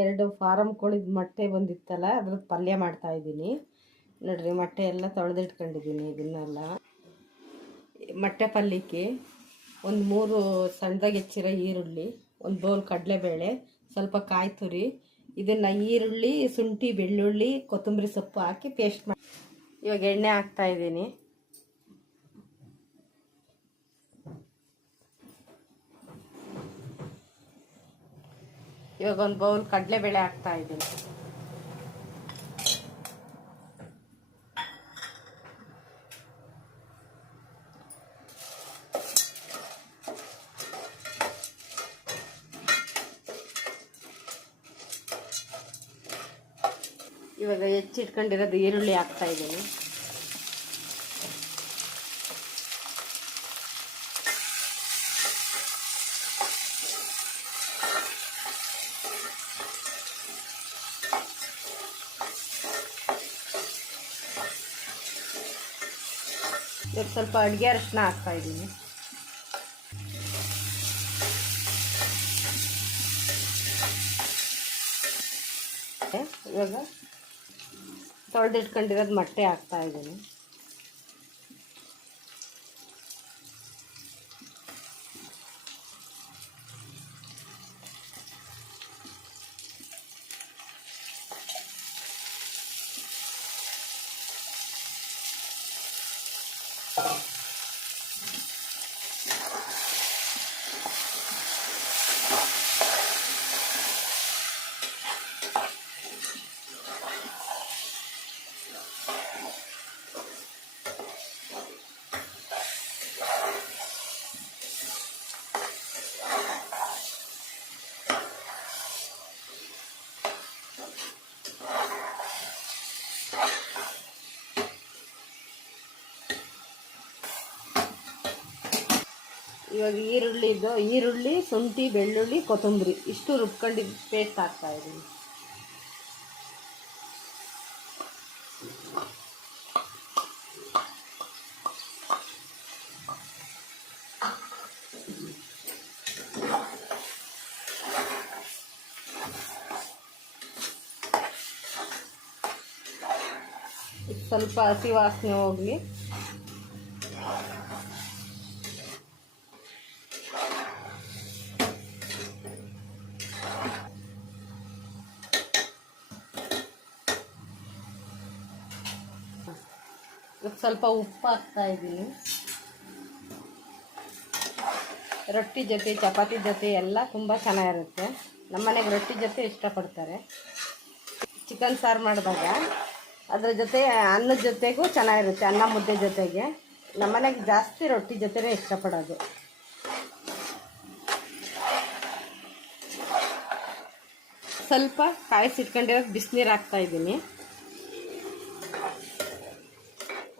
2 farm ಕೋಳಿದ ಮೊಟ್ಟೆ ಬಂದಿತ್ತಲ್ಲ ಅದ್ರದ್ದು ಪಲ್ಯ ಮಾಡ್ತಾಯಿದ್ದೀನಿ. ನೋಡ್ರಿ, ಮೊಟ್ಟೆ ಎಲ್ಲ ತೊಳೆದಿಟ್ಕೊಂಡಿದ್ದೀನಿ. ಇದನ್ನೆಲ್ಲ ಮೊಟ್ಟೆ ಪಲ್ಯಕ್ಕೆ ಒಂದು 3 ಸಣ್ಣದಾಗಿ ಹೆಚ್ಚಿರೋ ಈರುಳ್ಳಿ, ಒಂದು ಬೌಲ್ ಕಡಲೆಬೇಳೆ, ಸ್ವಲ್ಪ ಕಾಯಿ ತುರಿ, ಇದನ್ನು ಈರುಳ್ಳಿ, ಶುಂಠಿ, ಬೆಳ್ಳುಳ್ಳಿ, ಕೊತ್ತಂಬರಿ ಸೊಪ್ಪು ಹಾಕಿ ಪೇಸ್ಟ್ ಮಾಡಿ ಇವಾಗ ಎಣ್ಣೆ ಹಾಕ್ತಾಯಿದ್ದೀನಿ. ಇವಾಗ ಒಂದು ಬೌಲ್ ಕಡಲೆಬೇಳೆ ಹಾಕ್ತಾಯಿದ್ದೀನಿ. ಇವಾಗ ಹೆಚ್ಚಿಟ್ಕೊಂಡಿರೋದು ಈರುಳ್ಳಿ ಹಾಕ್ತಾಯಿದ್ದೀನಿ. ಇವಾಗ ಸ್ವಲ್ಪ ಅಡುಗೆ ಅರಿಶಿನ ಹಾಕ್ತಾಯಿದ್ದೀನಿ. ಇವಾಗ ತೊಳೆದಿಟ್ಕೊಂಡಿರೋದು ಮೊಟ್ಟೆ ಹಾಕ್ತಾಯಿದ್ದೀನಿ. ಇವಾಗ ಈರುಳ್ಳಿ, ಶುಂಠಿ, ಬೆಳ್ಳುಳ್ಳಿ, ಕೊತ್ತಂಬರಿ ಇಷ್ಟು ರುಬ್ಕೊಂಡಿದ್ದು ಪೇಸ್ಟ್ ಹಾಕ್ತಾಯಿದ್ದೀನಿ. ಸ್ವಲ್ಪ ಹಸಿ ವಾಸನೆ ಹೋಗಲಿ. ಸ್ವಲ್ಪ ಉಪ್ಪು ಹಾಕ್ತಾಯಿದ್ದೀನಿ. ರೊಟ್ಟಿ ಜೊತೆ, ಚಪಾತಿ ಜೊತೆ ಎಲ್ಲ ತುಂಬ ಚೆನ್ನಾಗಿರುತ್ತೆ. ನಮ್ಮನೆಗೆ ರೊಟ್ಟಿ ಜೊತೆ ಇಷ್ಟಪಡ್ತಾರೆ. ಚಿಕನ್ ಸಾರು ಮಾಡಿದಾಗ ಅದ್ರ ಜೊತೆ ಅನ್ನದ ಜೊತೆಗೂ ಚೆನ್ನಾಗಿರುತ್ತೆ, ಅನ್ನ ಮುದ್ದೆ ಜೊತೆಗೆ. ನಮ್ಮನೆಗೆ ಜಾಸ್ತಿ ರೊಟ್ಟಿ ಜೊತೆನೇ ಇಷ್ಟಪಡೋದು. ಸ್ವಲ್ಪ ಕಾಯಿಸಿಟ್ಕೊಂಡಿರೋದು ಬಿಸಿನೀರು ಹಾಕ್ತಾಯಿದ್ದೀನಿ.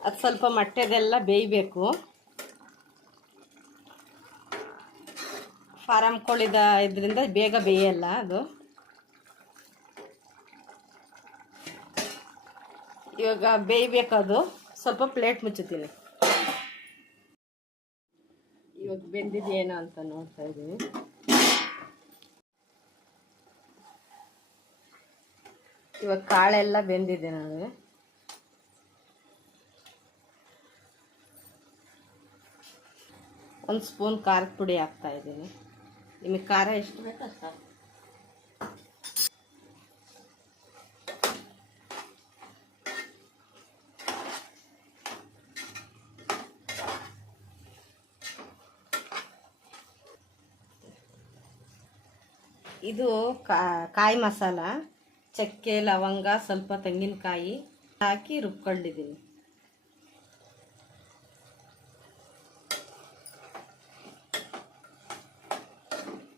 ಅದು ಸ್ವಲ್ಪ ಮೊಟ್ಟೆದೆಲ್ಲ ಬೇಯಬೇಕು. ಫಾರಮ್ ಕೋಳಿದ ಇದರಿಂದ ಬೇಗ ಬೇಯಲ್ಲ ಅದು. ಇವಾಗ ಬೇಯಬೇಕದು. ಸ್ವಲ್ಪ ಪ್ಲೇಟ್ ಮುಚ್ಚುತ್ತೀನಿ. ಇವಾಗ ಬೆಂದಿದೆಯೇನೋ ಅಂತ ನೋಡ್ತಾ ಇದ್ದೀನಿ. ಇವಾಗ ಕಾಳೆಲ್ಲ ಬೆಂದಿದೆ. ನನಗೆ ಒಂದು ಸ್ಪೂನ್ ಖಾರದ ಪುಡಿ ಹಾಕ್ತಾಯಿದ್ದೀನಿ. ನಿಮಗೆ ಖಾರ ಎಷ್ಟು ಬೇಕು ಅಷ್ಟು. ಇದು ಕಾಯಿ ಮಸಾಲ, ಚಕ್ಕೆ, ಲವಂಗ, ಸ್ವಲ್ಪ ತೆಂಗಿನಕಾಯಿ ಹಾಕಿ ರುಬ್ಕೊಂಡಿದ್ದೀನಿ.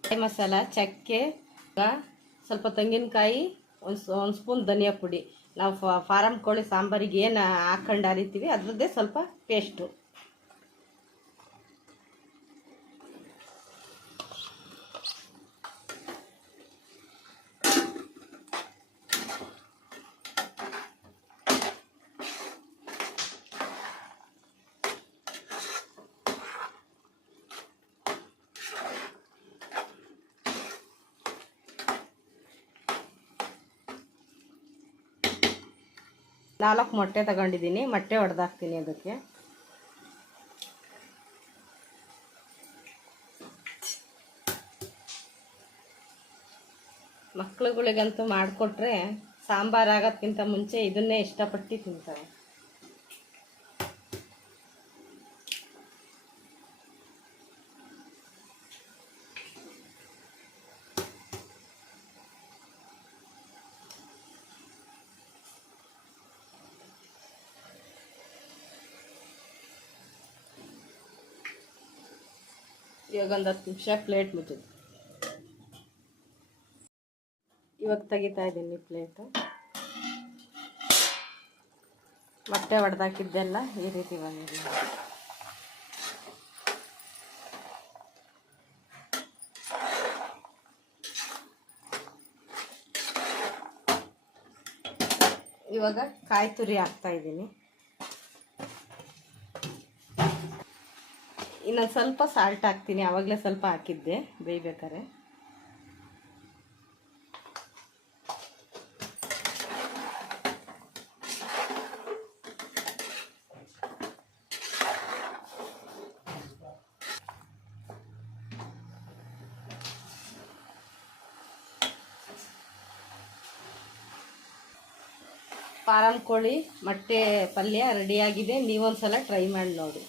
ಕಾಯಿ ಮಸಾಲ, ಚಕ್ಕೆ, ಸ್ವಲ್ಪ ತೆಂಗಿನಕಾಯಿ, ಒಂದು ಸ್ಪೂನ್ ಧನಿಯಾ ಪುಡಿ. ನಾವು ಫಾರಮ್ ಕೋಳಿ ಸಾಂಬಾರಿಗೆ ಏನು ಹಾಕೊಂಡು ಅರಿತೀವಿ ಅದರದ್ದೇ ಸ್ವಲ್ಪ ಪೇಸ್ಟು. 4 ಮೊಟ್ಟೆ ತಗೊಂಡಿದ್ದೀನಿ. ಮೊಟ್ಟೆ ಹೊಡೆದಾಕ್ತೀನಿ ಅದಕ್ಕೆ. ಮಕ್ಳುಗಳಿಗಂತೂ ಮಾಡಿಕೊಟ್ರೆ ಸಾಂಬಾರು ಆಗೋದಕ್ಕಿಂತ ಮುಂಚೆ ಇದನ್ನೇ ಇಷ್ಟಪಟ್ಟು ತಿಂತಾರೆ. ಇವಾಗ ಒಂದು 10 ನಿಮಿಷ ಪ್ಲೇಟ್ ಮುಚ್ಚಿದೆ. ಇವಾಗ ತೆಗಿತಾ ಇದ್ದೀನಿ ಪ್ಲೇಟು. ಮೊಟ್ಟೆ ಹೊಡೆದಾಕಿದ್ದೆಲ್ಲ ಈ ರೀತಿ ಬಂದಿದೆ. ಇವಾಗ ಕಾಯಿ ತುರಿ ಹಾಕ್ತಾ ಇದ್ದೀನಿ. ಇನ್ನೊಂದು ಸ್ವಲ್ಪ ಸಾಲ್ಟ್ ಹಾಕ್ತೀನಿ. ಆವಾಗಲೇ ಸ್ವಲ್ಪ ಹಾಕಿದ್ದೆ ಬೇಯ್ಬೇಕಾರೆ. ಫಾರಂ ಕೋಳಿ ಮೊಟ್ಟೆ ಪಲ್ಯ ರೆಡಿಯಾಗಿದೆ. ನೀವೊಂದ್ಸಲ ಟ್ರೈ ಮಾಡಿ ನೋಡಿ.